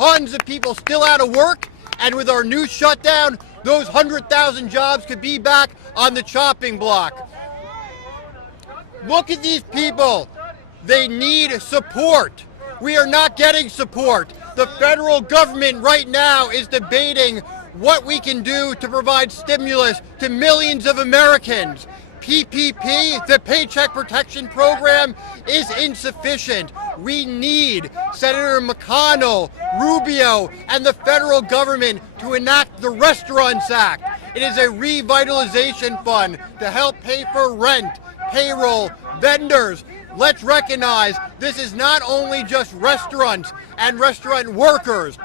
tons of people still out of work, and with our new shutdown, those 100,000 jobs could be back on the chopping block. Look at these people. They need support. We are not getting support. The federal government right now is debating what we can do to provide stimulus to millions of Americans. PPP, the Paycheck Protection Program, is insufficient. We need Senator McConnell, Rubio, and the federal government to enact the Restaurants Act. It is a revitalization fund to help pay for rent, payroll, vendors. Let's recognize this is not only just restaurants and restaurant workers.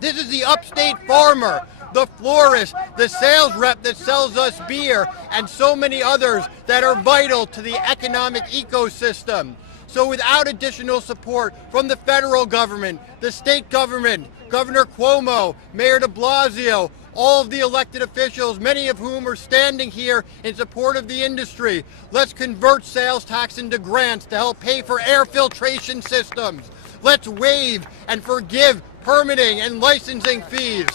This is the upstate farmer, the florist, the sales rep that sells us beer, and so many others that are vital to the economic ecosystem. So without additional support from the federal government, the state government, Governor Cuomo, Mayor de Blasio, all of the elected officials, many of whom are standing here in support of the industry, let's convert sales tax into grants to help pay for air filtration systems. Let's waive and forgive permitting and licensing fees.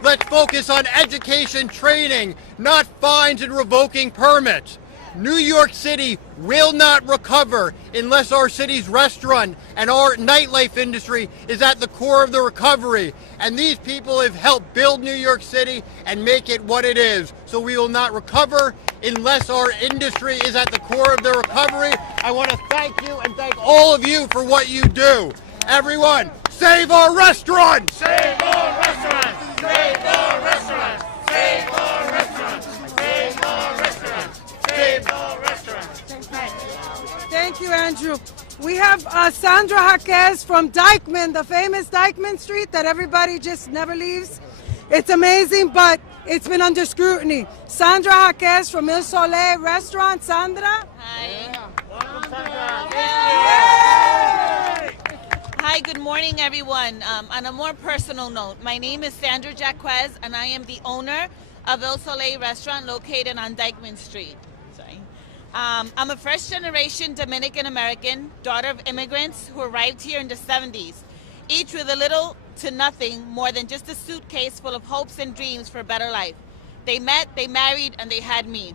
Let's focus on education training, not fines and revoking permits. New York City will not recover unless our city's restaurant and our nightlife industry is at the core of the recovery. And these people have helped build New York City and make it what it is. So we will not recover unless our industry is at the core of the recovery. I want to thank you and thank all of you for what you do. Everyone, save our restaurants! Save our restaurants! Save our restaurants! Save our restaurants! Save our restaurants! Save our restaurants! Thank you, Andrew. We have Sandra Jaquez from Dyckman, the famous Dyckman Street that everybody just never leaves. It's amazing, but it's been under scrutiny. Sandra Jaquez from Il Soleil Restaurant. Sandra? Hi. Welcome, Sandra. Hi, good morning, everyone. On a more personal note, my name is Sandra Jaquez, and I am the owner of Il Soleil Restaurant located on Dyckman Street. Sorry. I'm a first-generation Dominican-American, daughter of immigrants who arrived here in the 70s, each with a little to nothing more than just a suitcase full of hopes and dreams for a better life. They met, they married, and they had me.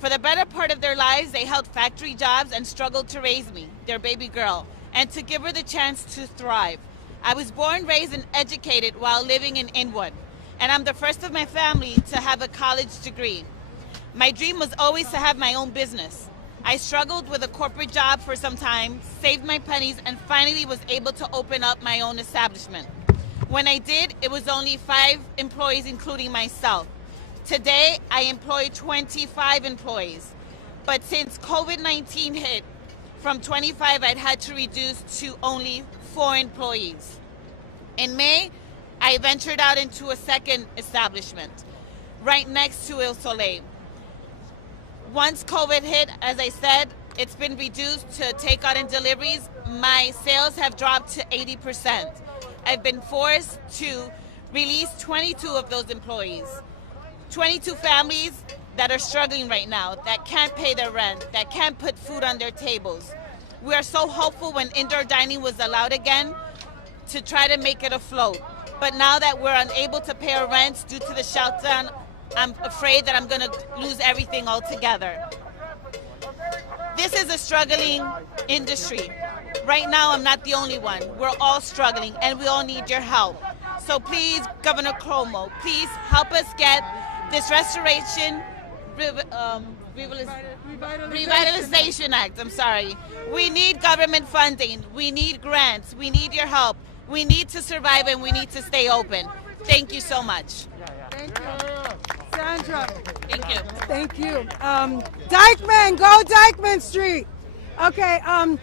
For the better part of their lives, they held factory jobs and struggled to raise me, their baby girl, and to give her the chance to thrive. I was born, raised, and educated while living in Inwood, and I'm the first of my family to have a college degree. My dream was always to have my own business. I struggled with a corporate job for some time, saved my pennies, and finally was able to open up my own establishment. When I did, it was only 5 employees, including myself. Today, I employ 25 employees. But since COVID-19 hit, from 25, I'd had to reduce to only 4 employees. In May, I ventured out into a second establishment, right next to Il Soleil. Once COVID hit, as I said, it's been reduced to takeout and deliveries. My sales have dropped to 80%. I've been forced to release 22 of those employees. 22 families that are struggling right now, that can't pay their rent, that can't put food on their tables. We are so hopeful when indoor dining was allowed again to try to make it afloat. But now that we're unable to pay our rents due to the shutdown, I'm afraid that I'm going to lose everything altogether. This is a struggling industry. Right now, I'm not the only one. We're all struggling, and we all need your help. So please, Governor Cuomo, please help us get this Restoration Revitalization Act. I'm sorry. We need government funding. We need grants. We need your help. We need to survive, and we need to stay open. Thank you so much. Thank you. Sandra. Thank you. Thank you. Dyckman, go Dyckman Street. Okay,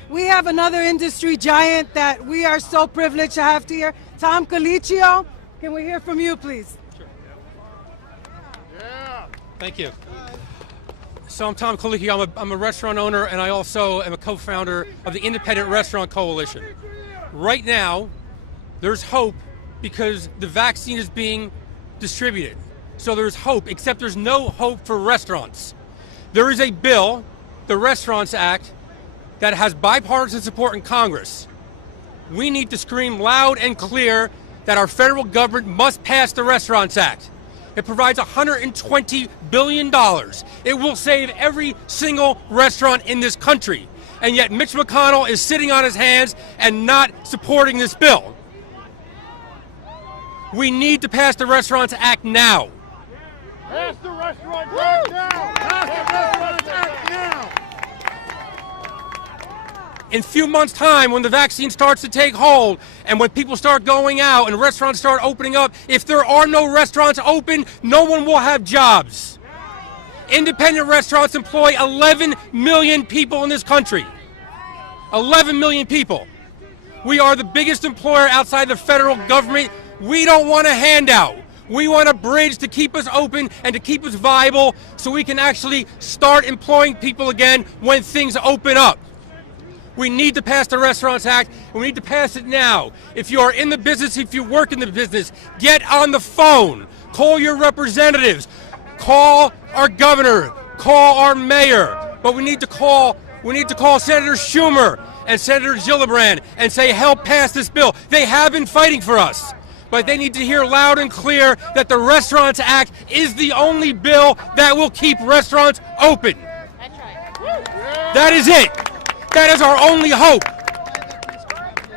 we have another industry giant that we are so privileged to have here. Tom Colicchio, can we hear from you, please? Sure. Thank you. So I'm Tom Colicchio. I'm a restaurant owner, and I also am a co-founder of the Independent Restaurant Coalition. Right now, there's hope because the vaccine is being distributed. So there's hope, except there's no hope for restaurants. There is a bill, the Restaurants Act, that has bipartisan support in Congress. we need to scream loud and clear that our federal government must pass the Restaurants Act. It provides $120 billion. It will save every single restaurant in this country. And yet Mitch McConnell is sitting on his hands and not supporting this bill. We need to pass the Restaurants Act now. Pass the Restaurants Act now! Pass the Restaurants Act now! In a few months' time, when the vaccine starts to take hold and when people start going out and restaurants start opening up, if there are no restaurants open, no one will have jobs. Independent restaurants employ 11 million people in this country. 11 million people. We are the biggest employer outside the federal government. We don't want a handout. We want a bridge to keep us open and to keep us viable so we can actually start employing people again when things open up. We need to pass the Restaurants Act, and we need to pass it now. If you are in the business, if you work in the business, get on the phone. Call your representatives. Call our governor. Call our mayor. But we need to call Senator Schumer and Senator Gillibrand and say, help pass this bill. They have been fighting for us. But they need to hear loud and clear that the Restaurants Act is the only bill that will keep restaurants open. That's right. That is it. That is our only hope.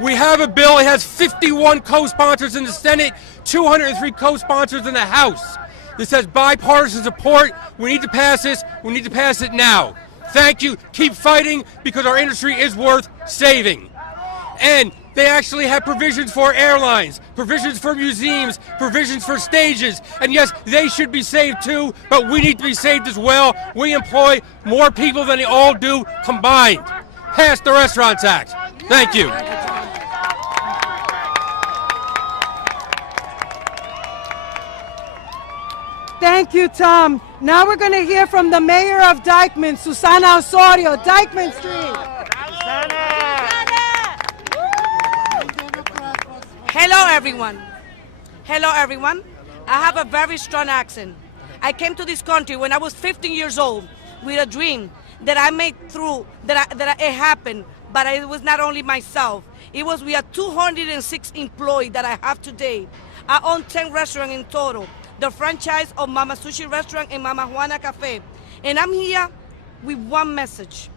We have a bill. It has 51 co-sponsors in the Senate, 203 co-sponsors in the House. This has bipartisan support. We need to pass this. We need to pass it now. Thank you. Keep fighting because our industry is worth saving. And they actually have provisions for airlines, provisions for museums, provisions for stages. And yes, they should be saved too, but we need to be saved as well. We employ more people than they all do combined. Pass the Restaurants Act. Thank you. Thank you, Tom. Now we're going to hear from the mayor of Dyckman, Susana Osorio, Dyckman Street. Hello, everyone. Hello, everyone. I have a very strong accent. I came to this country when I was 15 years old with a dream that I made through, it happened, but it was not only myself. We are 206 employees that I have today. I own 10 restaurants in total, the franchise of Mama Sushi Restaurant and Mama Juana Cafe. And I'm here with one message.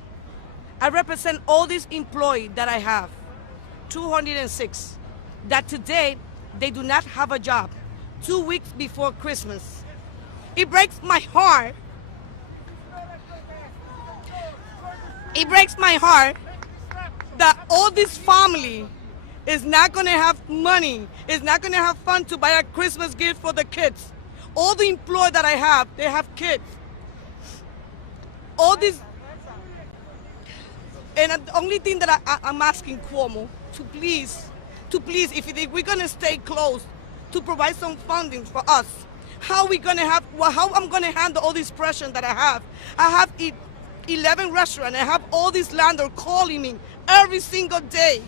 I represent all these employees that I have, 206, that today they do not have a job, 2 weeks before Christmas. It breaks my heart. It breaks my heart that all this family is not going to have money, is not going to have fun to buy a Christmas gift for the kids. All the employees that I have, they have kids. All this, and the only thing that I'm asking Cuomo to please, if we're going to stay close, to provide some funding for us. How I'm going to handle all this pressure that I have. I have 11 restaurants. I have all these landlords calling me every single day,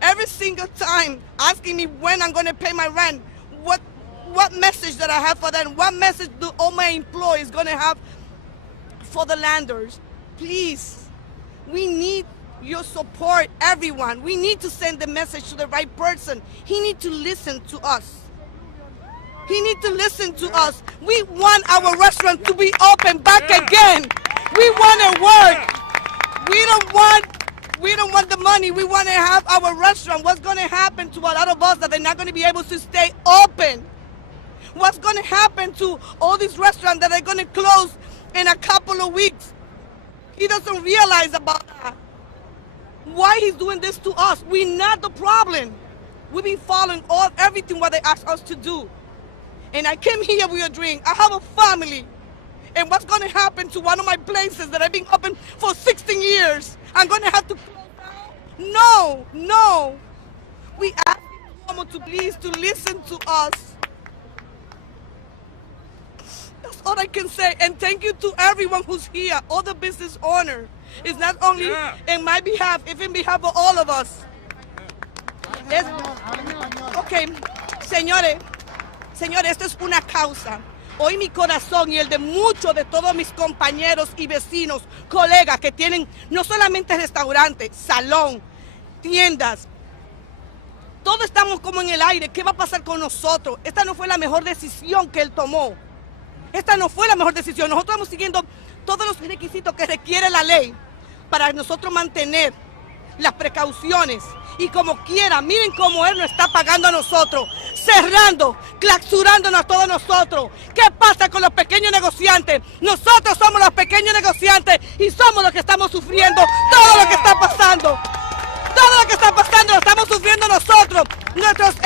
every single time, asking me when I'm going to pay my rent, what message that I have for them, what message do all my employees going to have for the landlords. Please, we need your support, everyone. We need to send the message to the right person. He needs to listen to us. He needs to listen to us. We want our restaurant to be open back again. We want to work. We don't want the money. We want to have our restaurant. What's going to happen to a lot of us that they're not going to be able to stay open? What's going to happen to all these restaurants that are going to close in a couple of weeks? He doesn't realize about that. Why he's doing this to us? We're not the problem. We've been following everything what they asked us to do. And I came here with a dream. I have a family. And what's going to happen to one of my places that I've been open for 16 years? I'm going to have to close down? No. We ask Cuomo to please to listen to us. That's all I can say. And thank you to everyone who's here, all the business owners. It's not only in my behalf, it's in behalf of all of us. Okay, señores, esto es una causa. Hoy mi corazón y el de muchos de todos mis compañeros y vecinos, colegas que tienen no solamente restaurantes, salón, tiendas, Todos estamos como en el aire. ¿Qué va a pasar con nosotros? Esta no fue la mejor decisión que él tomó. Esta no fue la mejor decisión. Nosotros estamos siguiendo todos los requisitos que requiere la ley para nosotros mantener las precauciones. Y como quiera, miren cómo él nos está pagando a nosotros, cerrando, clausurándonos a todos nosotros. ¿Qué pasa con los pequeños negociantes? Nosotros somos los pequeños negociantes y somos los que estamos sufriendo todo lo que está pasando. Todo lo que está pasando lo estamos sufriendo nosotros, nuestros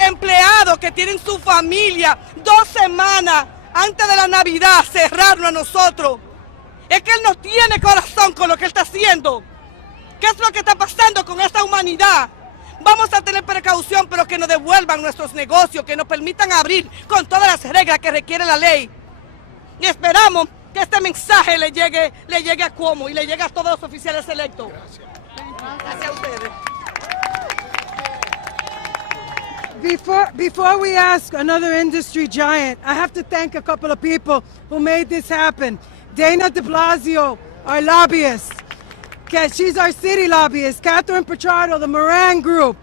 empleados que tienen su familia 2 semanas antes de la Navidad, cerrarnos a nosotros. Es que él no tiene corazón con lo que él está haciendo. ¿Qué es lo que está pasando con esta humanidad? Vamos a tener precaución, pero que nos devuelvan nuestros negocios, que nos permitan abrir con todas las reglas que requiere la ley. Y esperamos que este mensaje le llegue a Cuomo y le llegue a todos los oficiales electos. Gracias a ustedes. Before we ask another industry giant, I have to thank a couple of people who made this happen. Dana de Blasio, our lobbyist. She's our city lobbyist. Catherine Pichardo, the Moran Group.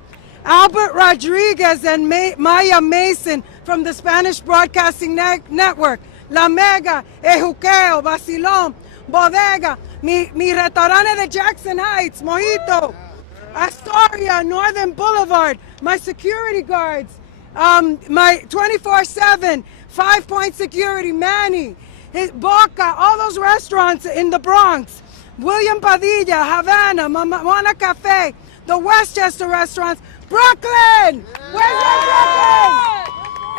Albert Rodriguez and Maya Mason from the Spanish Broadcasting Network. La Mega, Ejuqueo, Basilón, Bodega, mi restaurante de Jackson Heights, Mojito, Astoria, Northern Boulevard, my security guards, my 24/7, 5-point security, Manny, Boca, all those restaurants in the Bronx, William Padilla, Havana, Moana Cafe, the Westchester restaurants, Brooklyn! Where's Brooklyn?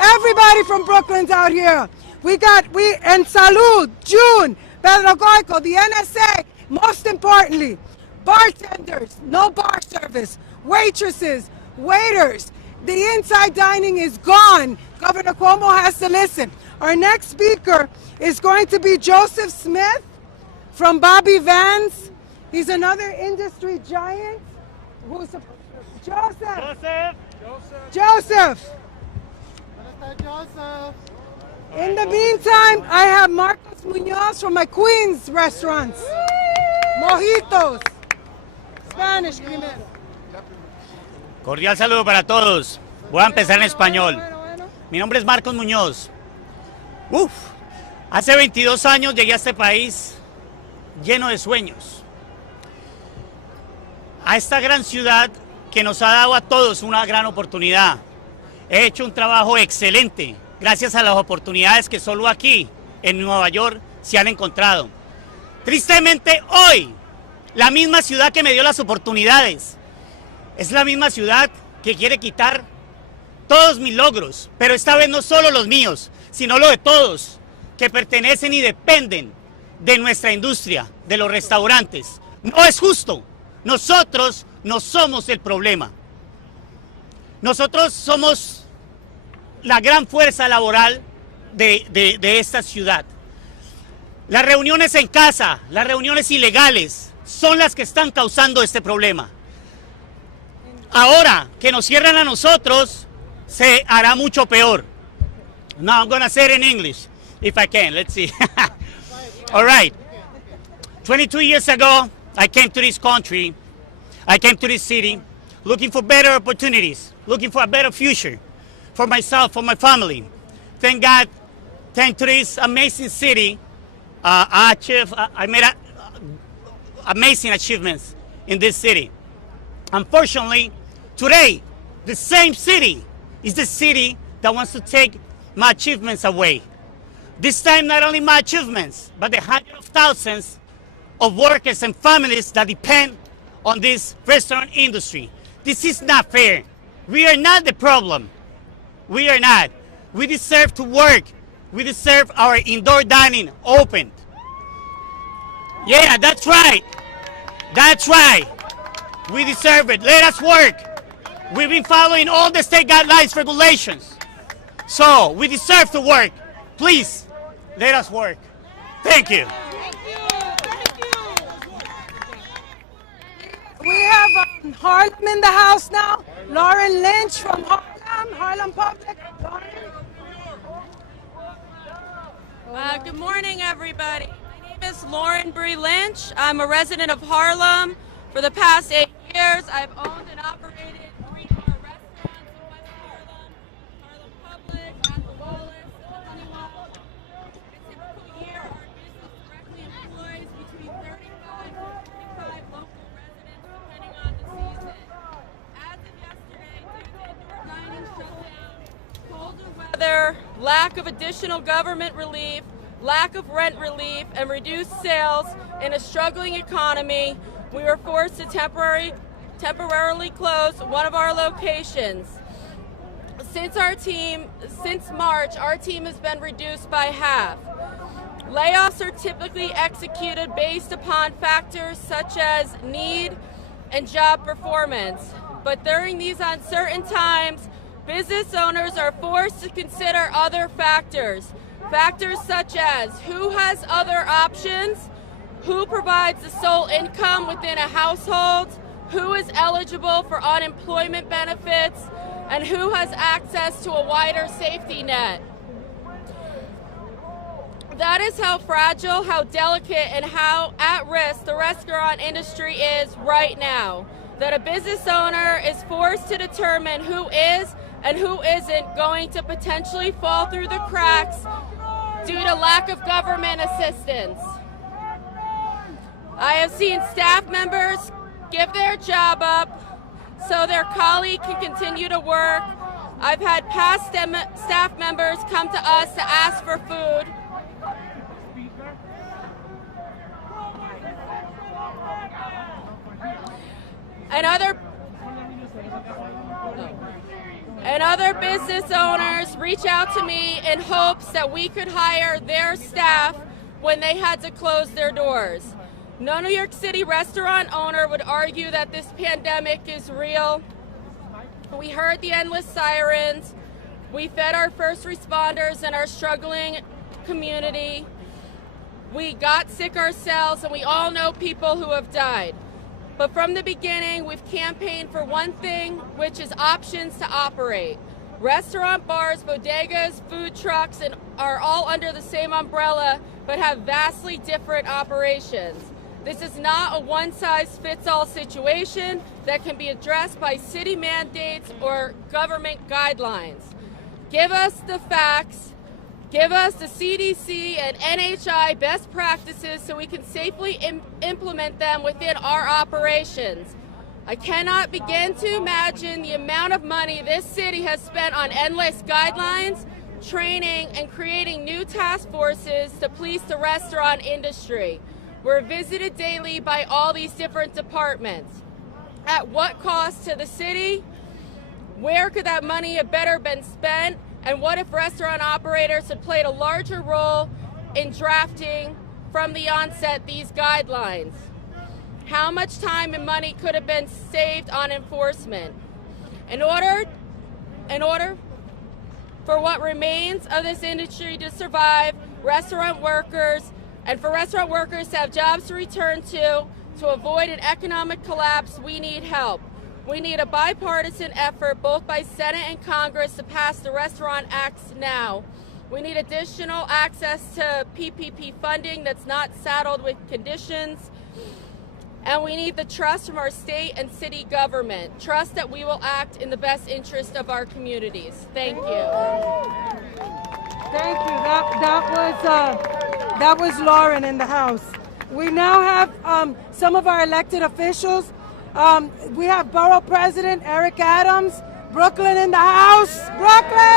Everybody from Brooklyn's out here. And Salud, June, Pedro Goico, the NSA, most importantly, bartenders, no bar service, waitresses, waiters. The inside dining is gone. Governor Cuomo has to listen. Our next speaker is going to be Joseph Smith from Bobby Vans. He's another industry giant. Joseph. In the meantime, I have Marcos Munoz from my Queens restaurants. Mojitos. Spanish primero. Cordial saludo para todos. Voy a empezar en español. Mi nombre es Marcos Muñoz. Hace 22 años llegué a este país lleno de sueños. A esta gran ciudad que nos ha dado a todos una gran oportunidad. He hecho un trabajo excelente gracias a las oportunidades que solo aquí en Nueva York se han encontrado. Tristemente hoy, la misma ciudad que me dio las oportunidades es la misma ciudad que quiere quitar todos mis logros, pero esta vez no solo los míos, sino los de todos que pertenecen y dependen de nuestra industria, de los restaurantes. No es justo. Nosotros no somos el problema. Nosotros somos la gran fuerza laboral de esta ciudad. Las reuniones en casa, las reuniones ilegales, son las que están causando este problema. Ahora que nos cierran a nosotros, se hará mucho peor. Now I'm gonna say it in English, if I can. Let's see. All right. 22 years ago, I came to this country, I came to this city, looking for better opportunities, looking for a better future for myself, for my family. Thank God, thanks to this amazing city, I made amazing achievements in this city. Unfortunately, today, the same city is the city that wants to take my achievements away. This time, not only my achievements, but the hundreds of thousands of workers and families that depend on this restaurant industry. This is not fair. We are not the problem. We are not. We deserve to work. We deserve our indoor dining open. Yeah, that's right. That's right. We deserve it. Let us work. We've been following all the state guidelines, regulations. So we deserve to work. Please, let us work. Thank you. We have Harlem in the house now. Lauren Lynch from Harlem Public. Good morning, everybody. My name is Lauren Bree Lynch. I'm a resident of Harlem for the past 8 years. I've owned and operated lack of additional government relief, lack of rent relief, and reduced sales in a struggling economy, we were forced to temporarily close one of our locations. Since March, our team has been reduced by half. Layoffs are typically executed based upon factors such as need and job performance. But during these uncertain times, business owners are forced to consider other factors. Factors such as who has other options, who provides the sole income within a household, who is eligible for unemployment benefits, and who has access to a wider safety net. That is how fragile, how delicate, and how at risk the restaurant industry is right now. That a business owner is forced to determine who is and who isn't going to potentially fall through the cracks due to lack of government assistance. I have seen staff members give their job up so their colleague can continue to work. I've had past staff members come to us to ask for food. And other business owners reach out to me in hopes that we could hire their staff when they had to close their doors. No New York City restaurant owner would argue that this pandemic is real. We heard the endless sirens. We fed our first responders and our struggling community. We got sick ourselves, and we all know people who have died. But from the beginning, we've campaigned for one thing, which is options to operate. Restaurant, bars, bodegas, food trucks, and are all under the same umbrella, but have vastly different operations. This is not a one-size-fits-all situation that can be addressed by city mandates or government guidelines. Give us the facts. Give us the CDC and NHI best practices so we can safely implement them within our operations. I cannot begin to imagine the amount of money this city has spent on endless guidelines, training, and creating new task forces to police the restaurant industry. We're visited daily by all these different departments. At what cost to the city? Where could that money have better been spent? And what if restaurant operators had played a larger role in drafting from the onset these guidelines? How much time and money could have been saved on enforcement? In order for what remains of this industry to survive, restaurant workers, and for restaurant workers to have jobs to return to avoid an economic collapse, we need help. We need a bipartisan effort, both by Senate and Congress, to pass the Restaurant Acts now. We need additional access to PPP funding that's not saddled with conditions. And we need the trust from our state and city government. Trust that we will act in the best interest of our communities. Thank you. Thank you. That was Lauren in the House. We now have some of our elected officials. We have Borough President Eric Adams, Brooklyn in the house. Brooklyn!